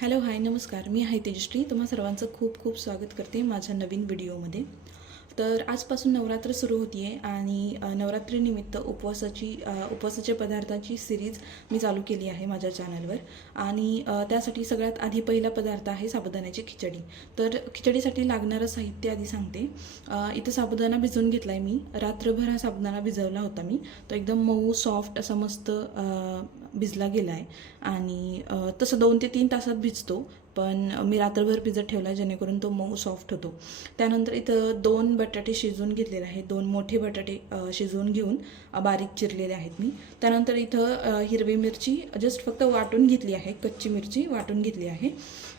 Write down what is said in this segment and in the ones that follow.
Hello hi नमस्कार. मी आहे तेजश्री. तुम्हा सर्वांचं खूप खूप स्वागत करते माझ्या नवीन व्हिडिओमध्ये. तर आजपासून नवरात्र सुरू होती आहे आणि नवरात्रीनिमित्त उपवासाच्या पदार्थाची सिरीज मी चालू केली आहे माझ्या चॅनलवर. आणि त्यासाठी सगळ्यात आधी पहिला पदार्थ आहे साबुदाण्याची खिचडी. तर खिचडीसाठी लागणारं साहित्य आधी सांगते. इथं साबुदाणा भिजवून घेतला आहे मी. रात्रभर हा साबुदाणा भिजवला होता मी. तो एकदम मऊ सॉफ्ट असा मस्त भिजला गेला आहे. आणि तसं 2 ते 3 तासात भिजतो, पण मी रात्रभर भिजत ठेवला आहे जेणेकरून तो मऊ सॉफ्ट होतो. त्यानंतर इथं 2 बटाटे शिजवून घेतलेले आहेत. 2 मोठे बटाटे शिजवून घेऊन बारीक चिरलेले आहेत मी. त्यानंतर इथं हिरवी मिरची जस्ट फक्त वाटून घेतली आहे, कच्ची मिरची वाटून घेतली आहे.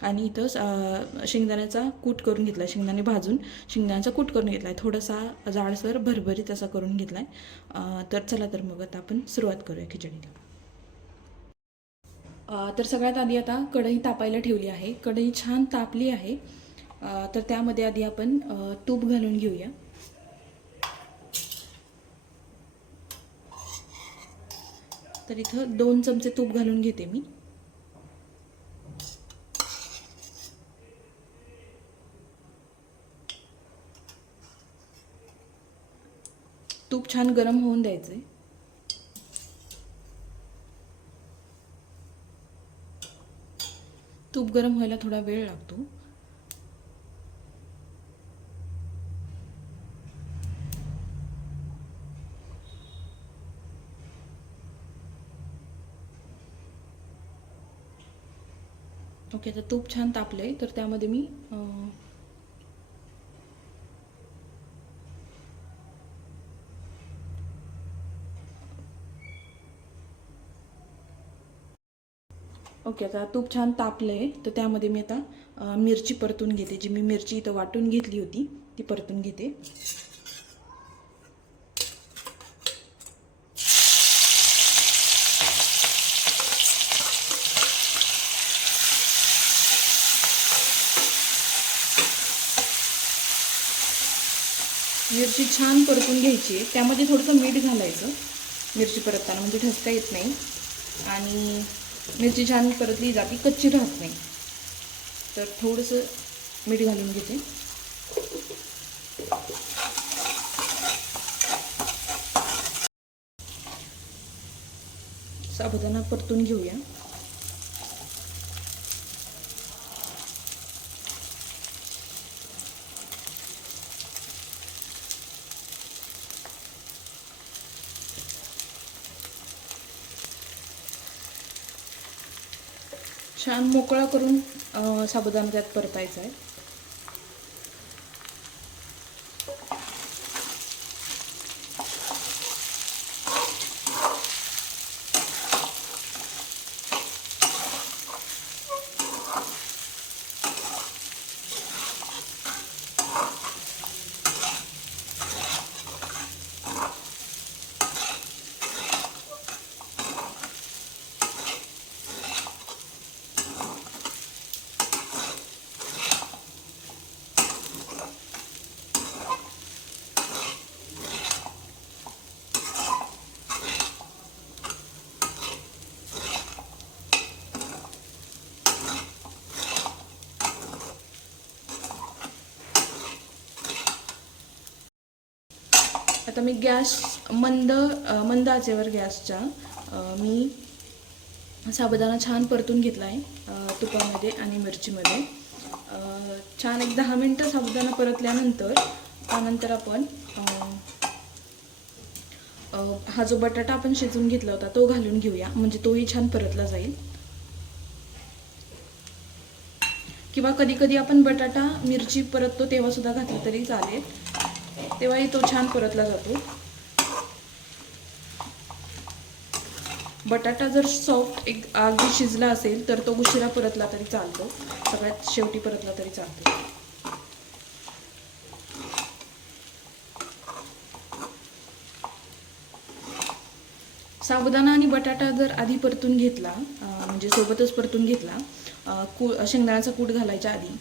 आणि इथं शेंगदाण्याचा कूट करून घेतला आहे, शेंगदाणे भाजून शेंगदाण्याचा कूट करून घेतला आहे, थोडासा जाडसर भरभरीत असा करून घेतला आहे. तर चला तर मग आता आपण सुरुवात करूया खिचडीला. तर सगळ्यात आधी आता कढई तापायला ठेवली आहे. कढई छान तापली आहे. तर त्यामध्ये आधी आपण तूप घालून घेऊया. तर इथं 2 चमचे तूप घालून घेते मी. तूप छान गरम होऊन द्यायचे. तूप गरम व्हायला थोडा वेळ लागतो. ओके, आता तूप छान तापलंय तर त्यामध्ये मी ओके, आता तूप छान तापलंय तर त्यामध्ये मी आता मिरची परतून घेते. जी मी मिरची इथं वाटून घेतली होती ती परतून घेते. मिरची छान परतून घ्यायची आहे. त्यामध्ये थोडंसं मीठ घालायचं मिरची परतताना, म्हणजे ठसका येत नाही आणि मिरची छान परतली जाते, कच्ची राहत नाही. तर थोडंसं मीठ घालून घेते. साबुदाणा परतून घेऊया. छान मोकळा करून साबुदाणा त्यात परतायचा आहे. आता मी गॅस मंद आचेवर गॅसच्या मी साबुदाणा छान परतून घेतला आहे तुपामध्ये आणि मिरचीमध्ये. छान एक 10 मिनटं साबुदाणा परतल्यानंतर त्यानंतर आपण हा जो बटाटा आपण शिजवून घेतला होता तो घालून घेऊया, म्हणजे तोही छान परतला जाईल. किंवा कधी कधी आपण बटाटा मिरची परततो तेव्हा सुद्धा घातलं तरी चालेल, तेव्हाही तो छान परतला जातो. बटाटा जर सॉफ्ट एक अगदी शिजला असेल तर तो उशिरा परतला तरी चालतो, सगळ्यात शेवटी परतला तरी चालतो. साबुदाणा आणि बटाटा जर आधी परतून घेतला, म्हणजे सोबतच परतून घेतला, शेंगदाण्याचा कूट घालायच्या आधी,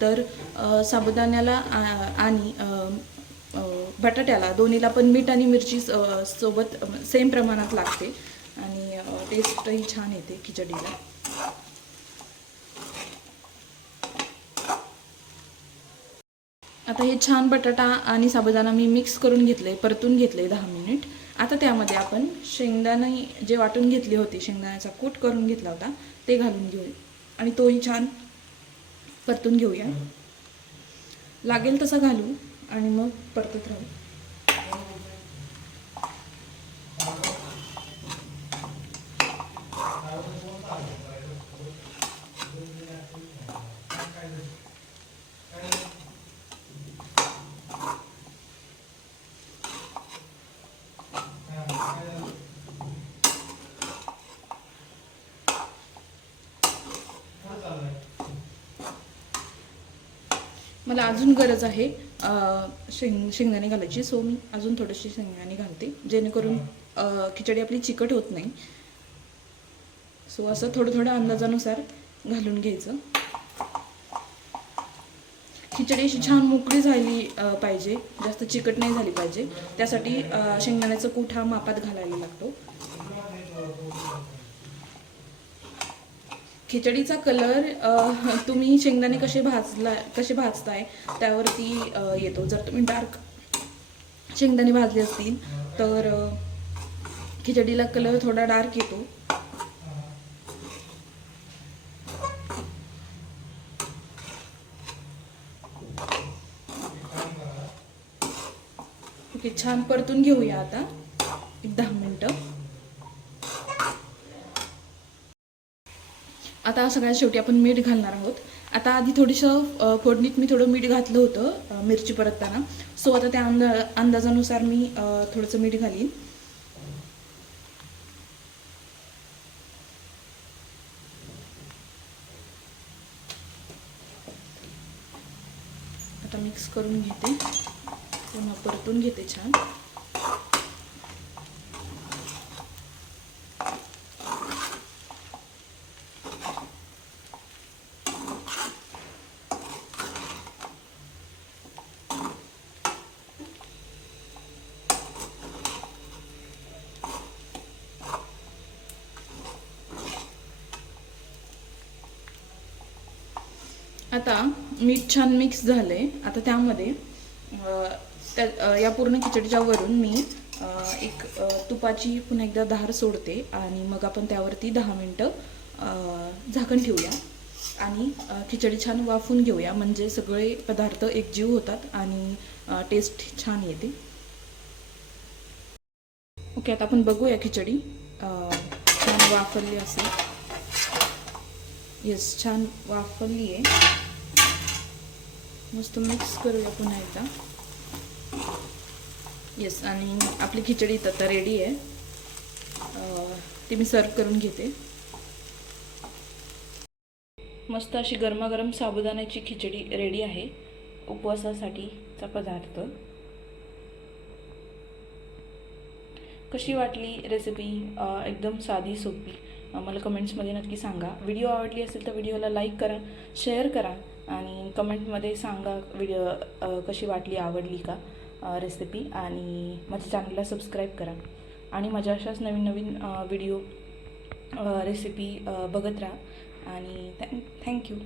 तर साबुदाण्याला आणि बटाट्याला दोन्हीला पण मीठ आणि मिरची सोबत सेम प्रमाणात लागते आणि टेस्टही छान येते खिचडीला. आता हे छान बटाटा आणि साबुदाणा मी मिक्स करून घेतले, परतून घेतले 10 मिनिट. आता त्यामध्ये आपण शेंगदाणे जे वाटून घेतले होते, शेंगदाण्याचा कूट करून घेतला होता ते घालून घेऊ आणि तोही छान परतून घेऊया. लागेल तसा घालू आणि मग परतत राहू. मला अजून गरज आहे शेंगदाणे घालायची, सो मी अजून थोडेसे शेंगदाणे घालते जेणेकरून खिचडी आपली चिकट होत नाही. सो असं थोडं थोडं अंदाजानुसार घालून घ्यायचं. खिचडी अशी छान मोकळी झाली पाहिजे, जास्त चिकट नाही झाली पाहिजे. त्यासाठी शेंगदाण्याचा कूट हा मापात घालायला लागतो. खिचडीचा कलर तुम्ही शेंगदाणे कसे भाजताय त्यावरती येतो. जर तुम्ही डार्क शेंगदाणे भाजले असतील तर खिचडीला कलर थोडा डार्क येतो. ओके, छान परतून घेऊया आता 10 मिनिटं. आता सगळ्यात शेवटी आपण मीठ घालणार आहोत. आता आधी थोडीसं फोडणीत मी थोडं मीठ घातलं होतं मिरची परतताना, सो आता त्या अंदाजानुसार मी थोडंसं मीठ घालीन. आता मिक्स करून घेते, पुन्हा परतून घेते छान. आता मीठ छान मिक्स झालंय. आता त्यामध्ये या पूर्ण खिचडीच्या वरून मी एक तुपाची पुन्हा एकदा धार सोडते आणि मग आपण त्यावरती 10 मिनिटं झाकण ठेवूया आणि खिचडी छान वाफून घेऊया, म्हणजे सगळे पदार्थ एकजीव होतात आणि टेस्ट छान येते. ओके, आता आपण बघूया खिचडी छान वाफरली असेल. येस, छान वाफरली आहे. मस्त मिक्स करूया पुन्हा एकदा. येस, आणि आपली खिचडी आता रेडी आहे. ती मी सर्व करून घेते. मस्त अशी गरमागरम साबुदाण्याची खिचडी रेडी आहे, उपवासासाठीचा पदार्थ. कशी वाटली रेसिपी? एकदम साधी सोपी. मला कमेंट्समध्ये नक्की सांगा. व्हिडिओ आवडली असेल तर व्हिडिओला लाईक करा, शेअर करा आणि कमेंटमध्ये सांगा व्हिडिओ कशी वाटली, आवडली का रेसिपी. आणि माझ्या चॅनलला सबस्क्राईब करा आणि माझ्या अशाच नवीन नवीन व्हिडिओ रेसिपी बघत राहा. आणि थँक्यू.